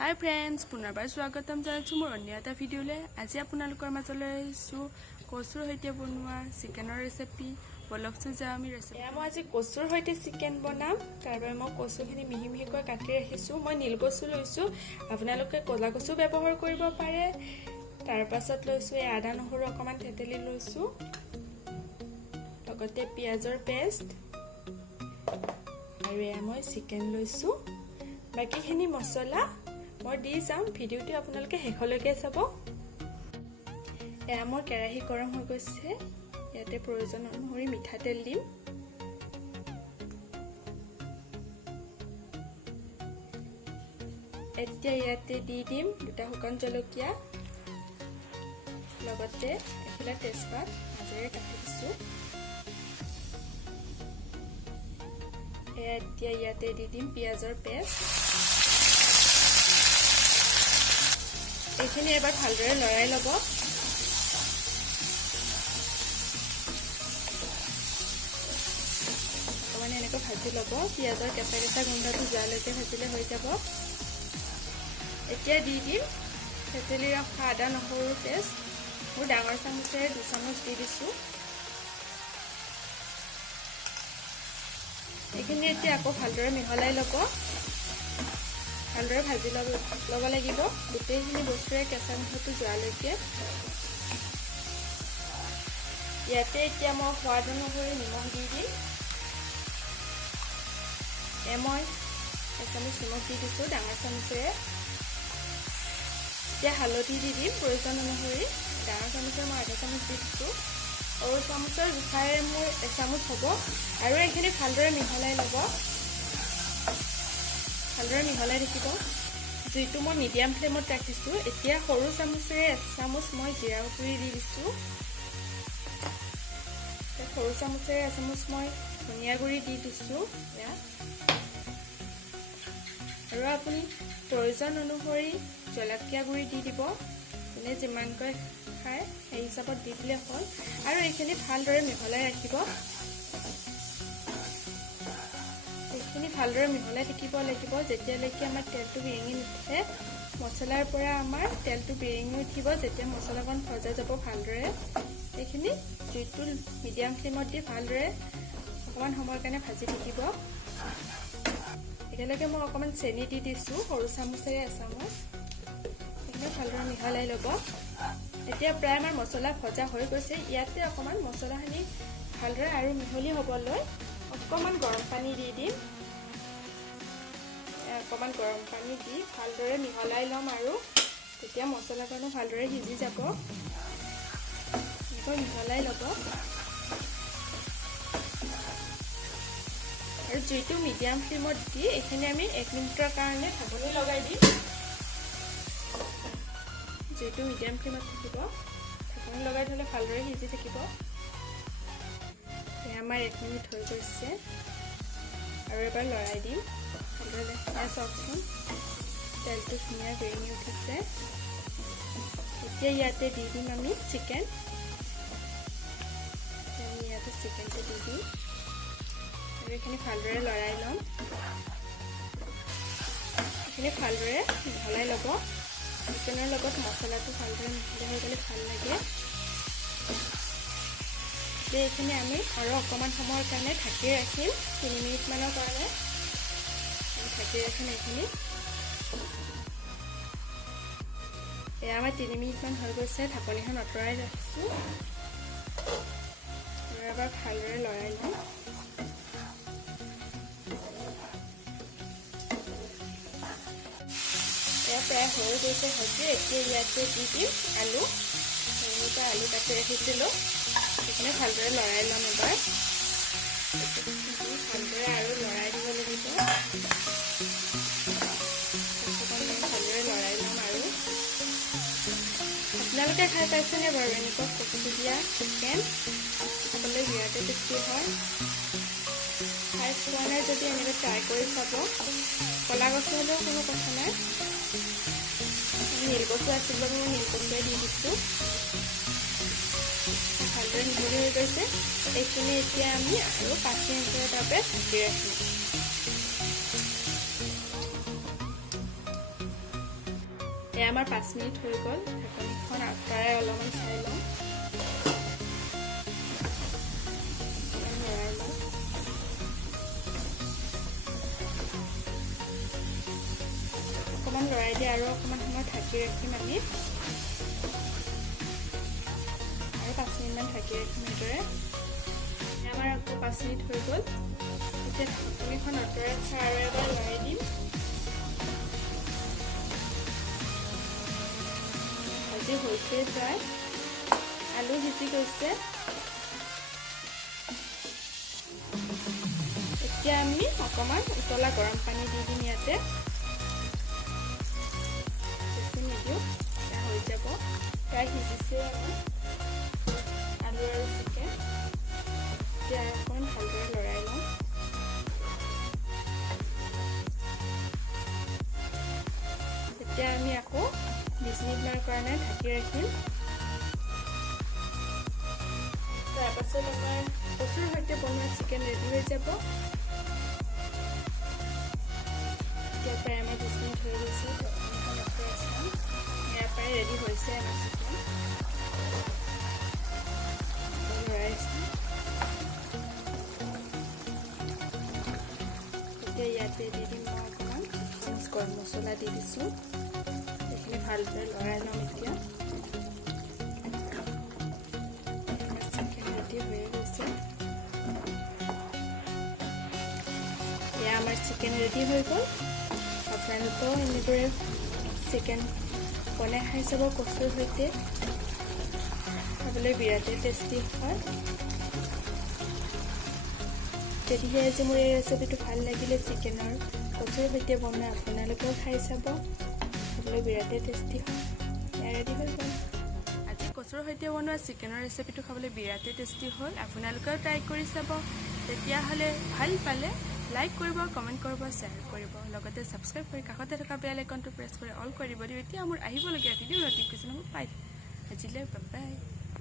hi friends पुनर्बार स्वागतम जानाइछु मोर अन्य एटा भिडिओले আজি আপোনালোকৰ মাজলৈ আহিছো কচুৰ হৈতে বনোৱা চিকেনৰ ৰেচিপি বলকচোন যে আমি ৰেচিপি মই আজি কচুৰ হৈতে চিকেন বনাম তাৰবাবে মই কচুখিনি মিহি মিহিকৈ কাটি ৰাখিছো মই নীল কচু লৈছো আপোনালোকে কলা কচু ব্যৱহাৰ কৰিব পাৰে তাৰ পাছত লৈছো এই আদা নহৰু অকমান থেতেলি লৈছো লগতে পিয়াজৰ পেষ্ট আৰু মই চিকেন লৈছো বাকিখিনি মছলা মই দি যাম ভিডিওটো আপোনালোকে হেখলৈকে চাব এয়া মোৰ কেৰাহী গৰম হৈ গৈছে ইয়াতে প্ৰয়োজন অনুসৰি মিঠাতেল দিম এতিয়া ইয়াতে দি দিম দুটা শুকান জলকীয়া লগতে এফালে তেজপাত আজৰে কাটি দিছো এতিয়া ইয়াতে দি দিম পিয়াজৰ পেষ্ট এইখিনি এবাৰ ভালদৰে লৰাই ল'ব অকমান এনেকৈ ভাজি ল'ব পিয়াজৰ কেঁচা কেঁচা গোন্ধটো যোৱালৈকে ভাজিলে হৈ যাব এতিয়া দি দিম থেতেলি ৰখা আদা নহৰু পেষ্ট মোৰ ডাঙৰ চামুচেৰে 2 চামুচ দি দিছো এইখিনি এতিয়া আকৌ ভালদৰে মিহলাই ল'ব ভালদৰে ভাজি ল'ব লাগিব গোটেইখিনি বস্তুৰে কেঁচা মিঠটো যোৱালৈকে ইয়াতে এতিয়া মই সোৱাদ অনুসৰি নিমখ দি দিম মই 1 চামুচ নিমখ দি দিছোঁ ডাঙৰ চামুচেৰে এতিয়া হালধি দি দিম প্ৰয়োজন অনুসৰি ডাঙৰ চামুচেৰে মই 1/2 চামুচ দি দিছোঁ সৰু চামুচৰ জোখাৰে মোৰ 1 চামুচ হ'ব আৰু এইখিনি ভালদৰে মিহলাই ল'ব ভালদৰে মিহলাই ৰাখিব যেটো মই মিডিয়াম ফ্লেমত ৰাখিছো এতিয়া সৰু চামুচেৰে 1 চামুচ মই জিৰা গুৰি দি দিছো সৰু চামুচেৰে 1 চামুচ মই ধনিয়া গুৰি দি দিছো আৰু আপুনি প্ৰয়োজন অনুসৰি জলকীয়া গুৰি দি দিব মানে যিমানকৈ খায় সেই হিচাপত দি দিলে হ'ল আৰু এইখিনি ভালদৰে মিহলাই ৰাখিব ভালদৰে মিহলাই থাকিব লাগিব যেতিয়ালৈকে আমাৰ তেলটো বিৰিঙি নুঠে মছলাৰ পৰা আমাৰ তেলটো বিৰিঙি উঠিব যেতিয়া মছলাখন ভজা যাব ভালদৰে এইখিনি জুইটো মিডিয়াম ফ্লেমত দি ভালদৰে অকমান সময়ৰ কাৰণে ভাজি থাকিব একেলগে মই অকমান চেনি দি দিছো সৰু চামুচেৰে 1 চামুচ এইখিনি ভালদৰে মিহলাই ল'ব এতিয়া প্ৰায় আমাৰ মছলা ভজা হৈ গৈছে ইয়াতে অকমান মছলাখিনি ভালদৰে আৰু মিহলি হ'বলৈ অকমান গৰম পানী দি দিম অকমান গৰম পানী দি ভালদৰে মিহলাই ল'ম আৰু তেতিয়া মছলাটো ভালদৰে সিজি যাব এনেকৈ মিহলাই ল'ব আৰু জুইটো মিডিয়াম ফ্লেমত দি এইখিনি আমি 1 মিনিটৰ কাৰণে ঢাকনি লগাই দিম জুইটো মিডিয়াম ফ্লেমত থাকিব ঢাকনি লগাই থ'লে ভালদৰে সিজি থাকিব আমাৰ 1 মিনিট হৈ গৈছে আৰু এবাৰ লৰাই দিম চাওকচোন তেলটো ধুনীয়া বিৰিঙি উঠিছে এতিয়া ইয়াতে দি দিম আমি চিকেন ইয়াতে চিকেনটো দি দিম আৰু এইখিনি ভালদৰে লৰাই ল'ম এইখিনি ভালদৰে মিহলাই ল'ব চিকেনৰ লগত মছলাটো ভালদৰে মিহলি হৈ গ'লে ভাল লাগে এইখিনি আমি আৰু অকমান সময়ৰ কাৰণে ঢাকি ৰাখিম 3 মিনিটমানৰ কাৰণে ঢাকি ৰাখিম এইখিনি এয়া আমাৰ 3 মিনিটমান হৈ গৈছে ঢাকনিখন আঁতৰাই ৰাখিছোঁ আৰু এবাৰ ভালদৰে লৰাই ল'ম এয়া প্ৰায় হৈ গৈছে হয়তো এতিয়া ইয়াতে দি দিম আলু আলু কাটি ৰাখিছিলোঁ এইখিনি ভালদৰে লৰাই ল'ম এবাৰ ভালদৰে আৰু লৰাই দিব লাগিব ভালদৰে লৰাই ল'ম আৰু আপোনালোকে খাই পাইছেনে বাৰু এনেকুৱা কচু দিয়া চিকেন খাবলৈ বিৰাটেই টেষ্টি হয় খাই পোৱা নাই যদি এনেকৈ ট্ৰাই কৰি চাব কলা কচু হ'লেও কোনো কথা নাই নীল কচু আছিল বাবে মই নীল কচুৱে দি দিছোঁ ভালদৰে মিহলি হৈ গৈছে এইখিনি এতিয়া আমি আৰু 5 মিনিটৰ বাবে ঢাকি ৰাখিম এয়া আমাৰ 5 মিনিট হৈ গ'ল ঢাকনিখন আঁতৰাই অলপমান চাই লওঁ অকণমান লৰাই দি আৰু অকণমান সময় ঢাকি ৰাখিম আমি আৰু 5 মিনিটমান ঢাকি ৰাখিম এইদৰে আমাৰ আকৌ 5 মিনিট হৈ গ'ল এতিয়া ঢাকনিখন আঁতৰাই আৰু এবাৰ লৰাই দিম ভাজি হৈছে প্ৰায় আলু সিজি গৈছে এতিয়া আমি অকণমান উতলা গৰম পানী দি দিম ইয়াতে বেছি নিদিওঁ হৈ যাব প্ৰায় সিজিছে আমাৰ আলু আৰু চিকেন এতিয়া অকণমান ভালদৰে লৰাই লওঁ এতিয়া আমি আকৌ 20 মিনিটমানৰ কাৰণে ঢাকি ৰাখিম তাৰপাছত আমাৰ কচুৰ সৈতে বনোৱা চিকেন ৰেডি হৈ যাব এতিয়া প্ৰায় আমাৰ 20 মিনিট হৈ গৈছে ইয়াৰ পৰাই ৰেডি হৈছে আমাৰ চিকেন এতিয়া ইয়াতে দি দিম মই অকণমান গৰম মছলা দি দিছোঁ এইখিনি ভালদৰে লৰাই ল'ম এতিয়া চিকেন ৰেডি হৈ গৈছে এয়া আমাৰ চিকেন ৰেডি হৈ গ'ল আপোনালোকেও এনেদৰে চিকেন বনাই খাই চাব কচুৰ সৈতে খাবলৈ বিৰাটেই টেষ্টি হয় যদিহে আজি মোৰ এই ৰেচিপিটো ভাল লাগিলে চিকেনৰ কচুৰ সৈতে বনাই আপোনালোকেও খাই চাব খাবলৈ বিৰাটেই টেষ্টি হয় এয়া ৰেডি হৈ গ'ল আজি কচুৰ সৈতে বনোৱা চিকেনৰ ৰেচিপিটো খাবলৈ বিৰাটেই টেষ্টি হ'ল আপোনালোকেও ট্ৰাই কৰি চাব তেতিয়াহ'লে ভাল পালে লাইক কৰিব কমেণ্ট কৰিব শ্বেয়াৰ কৰিব লগতে ছাবস্ক্ৰাইব কৰি কাষতে থকা বেল আইকনটো প্ৰেছ কৰি অল কৰি দিব এতিয়া মোৰ আহিবলগীয়া ভিডিঅ' নটিফিকেশ্যন পাই আজিলৈ বাই বাই